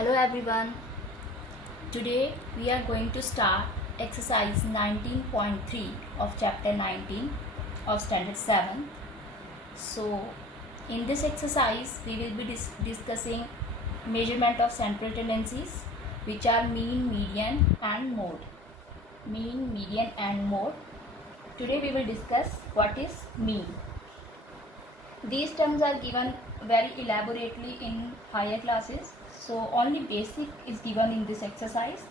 Hello everyone. Today we are going to start exercise 19.3 of chapter 19 of standard 7. So in this exercise we will be discussing measurement of central tendencies, which are mean, median and mode. Mean, median and mode. Today we will discuss what is mean. These terms are given very elaborately in higher classes, so only basic is given in this exercise.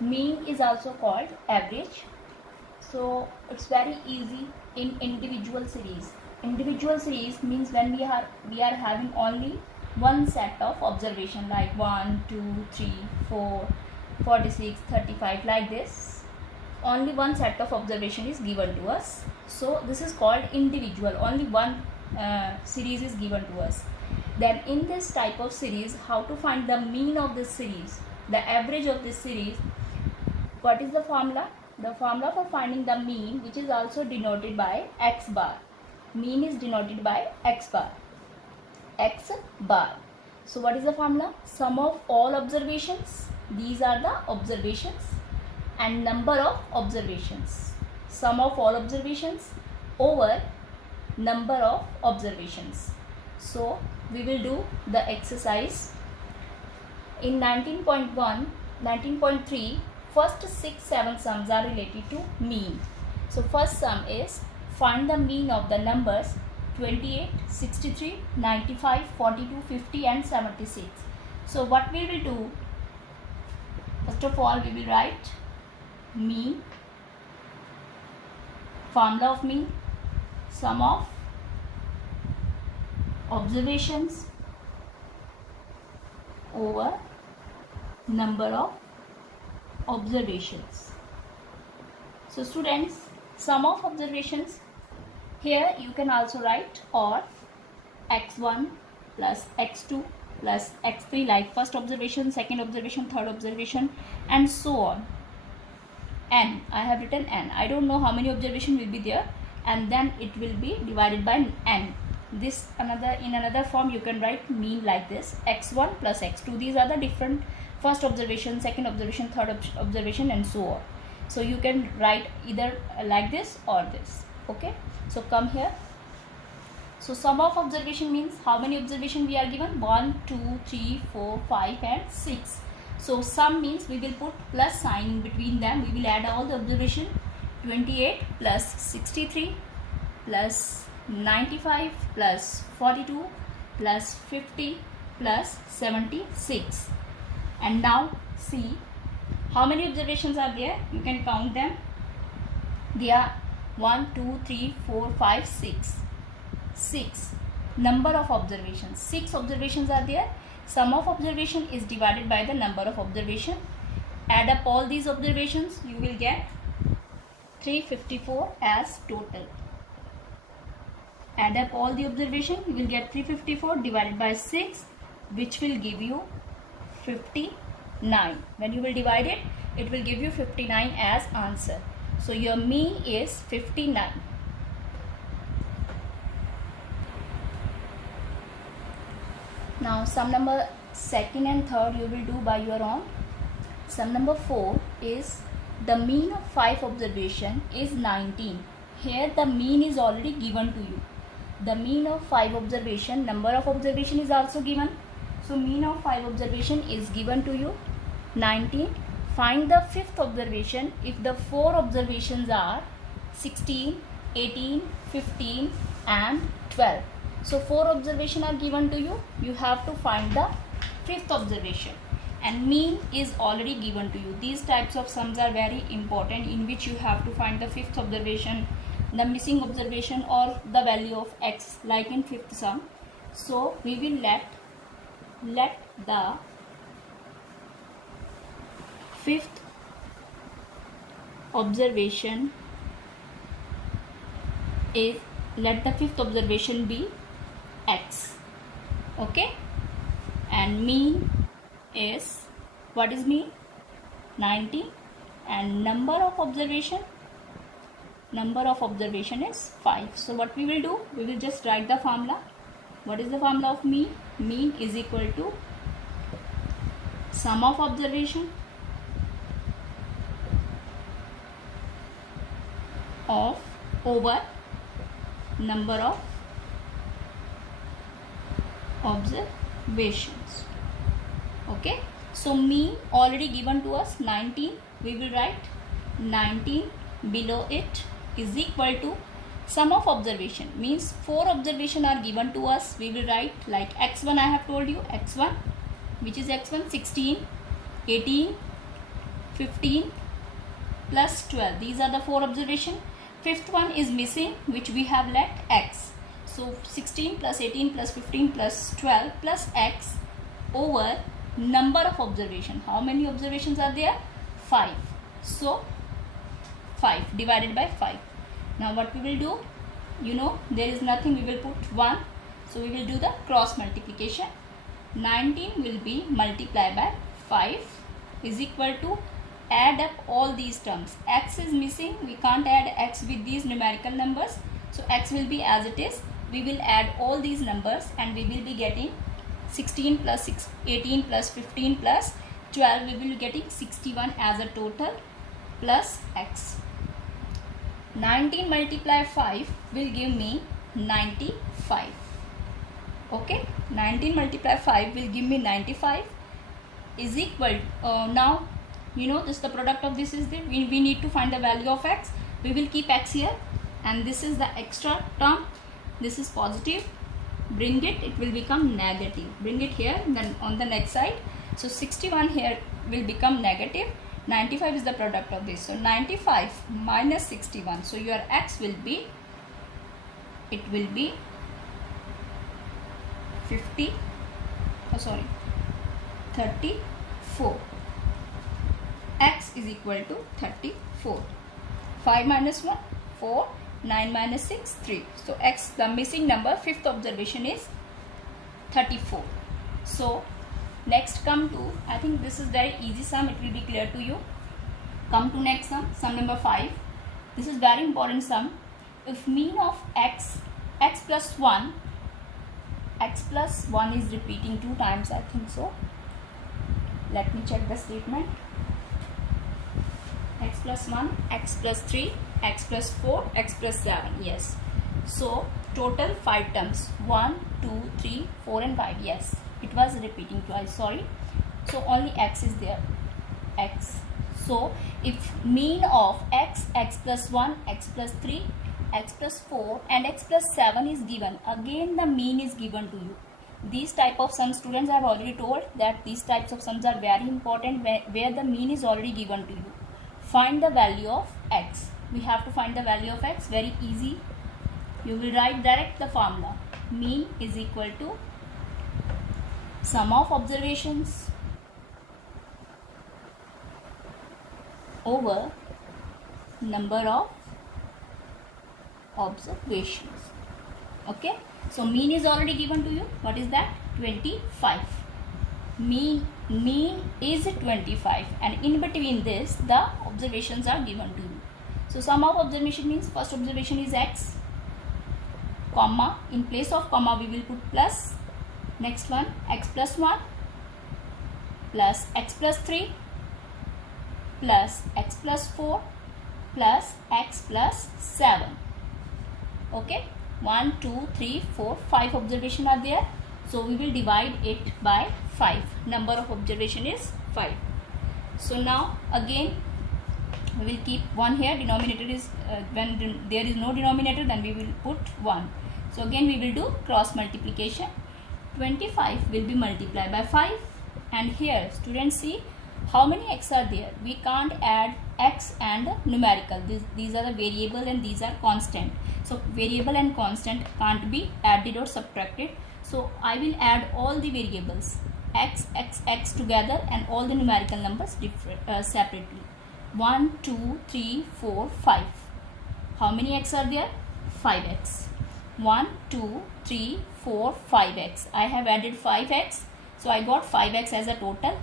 Mean is also called average, so it's very easy in individual series. Individual series means when we are having only one set of observation, like 1 2 3 4 46 35, like this. Only one set of observation is given to us, so this is called individual. Only one series is given to us. Then in this type of series, how to find the mean of this series, the average of this series? What is the formula? The formula for finding the mean, which is also denoted by x bar. Mean is denoted by x bar. X bar. So what is the formula? Sum of all observations. These are the observations and number of observations. Sum of all observations over number of observations. So we will do the exercise. In 19.1, 19.3, first 6-7 sums are related to mean. So first sum is find the mean of the numbers 28, 63, 95, 42, 50 and 76. So what we will do, first of all we will write mean, formula of mean, sum of observations over number of observations. So students, sum of observations, here you can also write or x1 plus x2 plus x3, like first observation, second observation, third observation and so on. N, I have written n. I don't know how many observation will be there, and then it will be divided by n. This in another form you can write mean like this, x1 plus x2. These are the different first observation, second observation, third observation and so on. So you can write either like this or this. Okay, so come here. So sum of observation means how many observation we are given? 1 2 3 4 5 and 6. So sum means we will put plus sign in between them. We will add all the observation. 28 plus 63 plus 95 plus 42 plus 50 plus 76. And now see how many observations are there. You can count them. There are 1 2 3 4 5 6. 6 number of observations. 6 observations are there. Sum of observation is divided by the number of observation. Add up all these observations, you will get 354 as total. Add up all the observation, you will get 354 divided by 6, which will give you 59. When you will divide it, it will give you 59 as answer. So your mean is 59. Now sum number second and third you will do by your own. Sum number 4 is the mean of 5 observation is 19. Here the mean is already given to you. The mean of 5 observation, number of observation is also given. So mean of 5 observation is given to you 19. Find the fifth observation if the 4 observations are 16, 18, 15 and 12. So 4 observation are given to you. You have to find the fifth observation, and mean is already given to you. These types of sums are very important, in which you have to find the fifth observation, the missing observation or the value of x, like in fifth sum. So we will let the fifth observation be x. Okay, and mean is, what is mean? 90, and number of observation is 5. So what we will do, we will just write the formula. What is the formula of mean? Mean is equal to sum of observation of over number of observations. Okay, so mean already given to us 19. We will write 19 below it is equal to sum of observation, means 4 observation are given to us. We will write like x1, I have told you x1, which is x1, 16, 18, 15 plus 12. These are the 4 observation. Fifth one is missing, which we have left x. So 16 plus 18 plus 15 plus 12 plus x over number of observation. How many observations are there? 5. So 5 divided by 5. Now what we will do, you know, there is nothing, we will put 1. So we will do the cross multiplication. 19 will be multiplied by 5 is equal to, add up all these terms. X is missing, we can't add x with these numerical numbers, so x will be as it is. We will add all these numbers and we will be getting 16 plus 6, 18 plus 15 plus 12, we will be getting 61 as a total plus x. 19 multiply 5 will give me 95. Okay, 19 multiply 5 will give me 95 is equal, now you know this, the product of this is there. We need to find the value of x. We will keep x here and this is the extra term. This is positive. Bring it will become negative. Bring it here, then on the next side. So 61 here will become negative. 95 is the product of this. So 95 minus 61. So your x will be, it will be 34. X is equal to 34. 5 minus 1, 4. 9 minus 6, 3. So x, the missing number, fifth observation is 34. So next come to, I think this is very easy sum, it will be clear to you. Come to next sum, sum number 5. This is very important sum. If mean of x plus 1 is repeating 2 times, I think so. Let me check the statement. X plus 1, x plus 3, x plus 4, x plus 7. Yes. So total 5 terms. 1, 2, 3, 4 and 5. Yes. It was repeating twice. Sorry. So only x is there. X. So if mean of x plus 1, x plus 3, x plus 4 and x plus 7 is given, again the mean is given to you. These type of sums, students, I have already told that these types of sums are very important where the mean is already given to you. Find the value of x. We have to find the value of x. Very easy. You will write direct the formula. Mean is equal to sum of observations over number of observations. Okay. So mean is already given to you. What is that? 25. Mean is 25, and in between this the observations are given to you. So sum of observation means first observation is x, comma, in place of comma we will put plus. Next one, x plus 1 plus x plus 3 plus x plus 4 plus x plus 7. Okay, 1, 2, 3, 4, 5 observation are there. So we will divide it by 5. Number of observation is 5. So now again we will keep 1 here. Denominator is when there is no denominator, then we will put 1. So again we will do cross multiplication. 25 will be multiplied by 5, and here students see how many x are there. We can't add x and numerical. These are the variable and these are constant. So variable and constant can't be added or subtracted. So I will add all the variables x together and all the numerical numbers separately. 1, 2, 3, 4, 5. How many x are there? 5x. 1, 2, 3, 4, 5x. I have added 5x. So I got 5x as a total,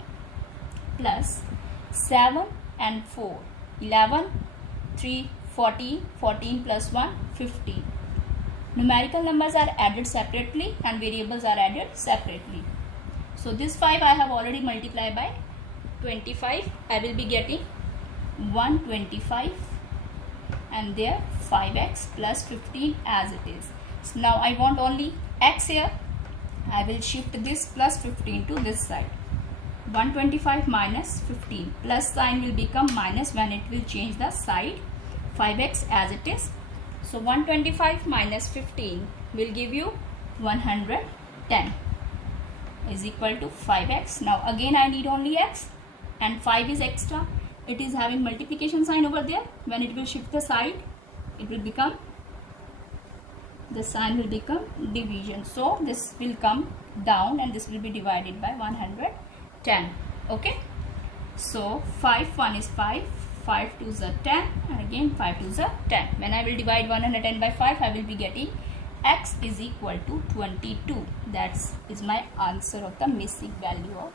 plus 7 and 4. 11, 3, 14. 14 plus 1, 15. Numerical numbers are added separately and variables are added separately. So this 5 I have already multiplied by 25, I will be getting 125 and there 5x plus 15 as it is. So now I want only x here. I will shift this plus 15 to this side. 125 minus 15, plus sign will become minus when it will change the side. 5x as it is. So 125 minus 15 will give you 110 is equal to 5x. Now again I need only x and 5 is extra. It is having multiplication sign over there. When it will shift the side, it will become, the sign will become division. So this will come down and this will be divided by 110. Okay. So 5 1 is 5, 5 2s are 10 and again 5 2s are 10. When I will divide 110 by 5, I will be getting x is equal to 22. That is my answer of the missing value of